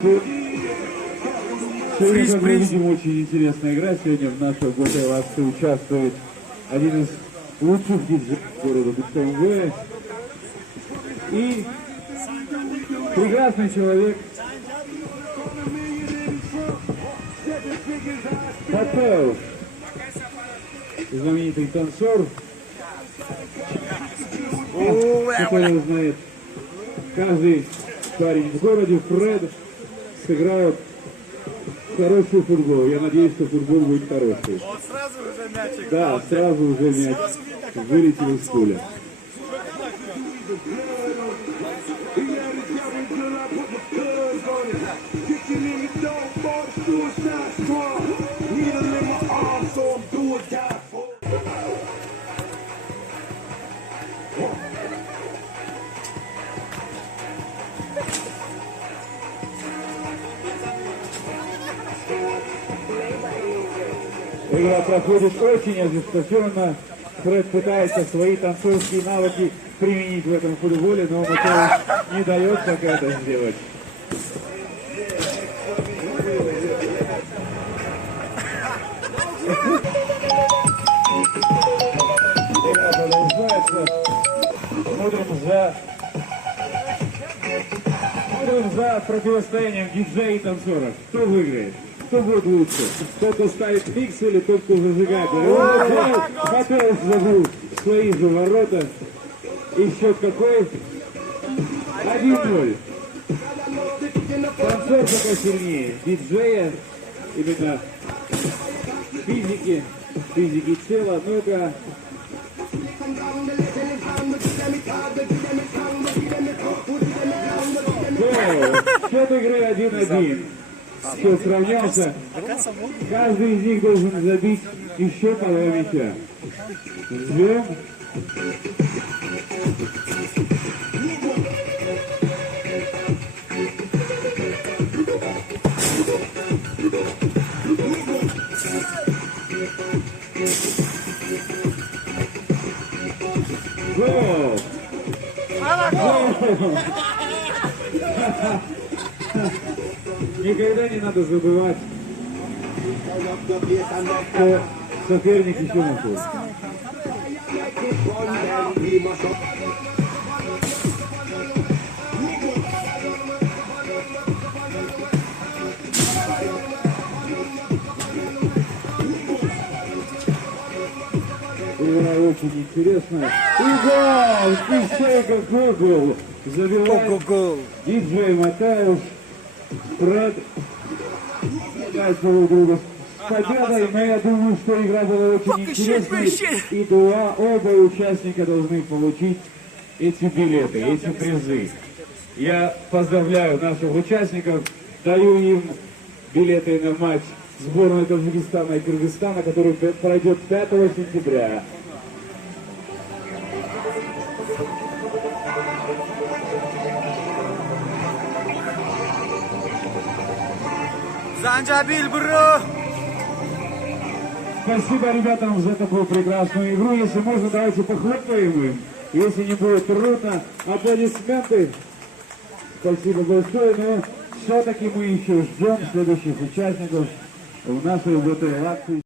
Сегодня, как мы видим, очень интересная игра. Сегодня в нашей ГТЛ акции участвует один из лучших диджеев города ДТМВ и прекрасный человек Матеуш, знаменитый танцор, который знает каждый парень в городе. Фред сыграют хороший футбол. Я надеюсь, что футбол будет хороший. Вот сразу уже мячик. Да, сразу уже мяч вылетел из поля. Игра проходит очень ожесточенно. Фред пытается свои танцовские навыки применить в этом футболе, но Матеуш не дает пока это сделать. Игра продолжается. Смотрим за противостоянием диджея и танцора. Кто выиграет? Кто будет лучше? Тот, кто ставит микс, или тот, кто зажигает? Матеуш забыл свои же ворота. И счет какой? 1-0. Танцор пока сильнее. Диджея, именно физики тела. Ну-ка. Счет игры 1-1. Счет сравнялся. Каждый из них должен забить еще по 2 мяча. Ждем. Гол! Никогда не надо забывать, что соперник еще находится. Игра очень интересная. И гол! Диджей какой гол! Забивает диджей Матеуш. Фред играет друг друга с победой, но я думаю, что игра была очень интересной, и оба участника должны получить эти билеты, эти призы. Я поздравляю наших участников, даю им билеты на матч сборной Таджикистана и Кыргызстана, который пройдет 5 сентября. Занджабиль, бро! Спасибо ребятам за такую прекрасную игру. Если можно, давайте похлопаем им. Если не будет трудно, аплодисменты. Спасибо большое. Но все-таки мы еще ждем следующих участников в нашей ГТЛ акции.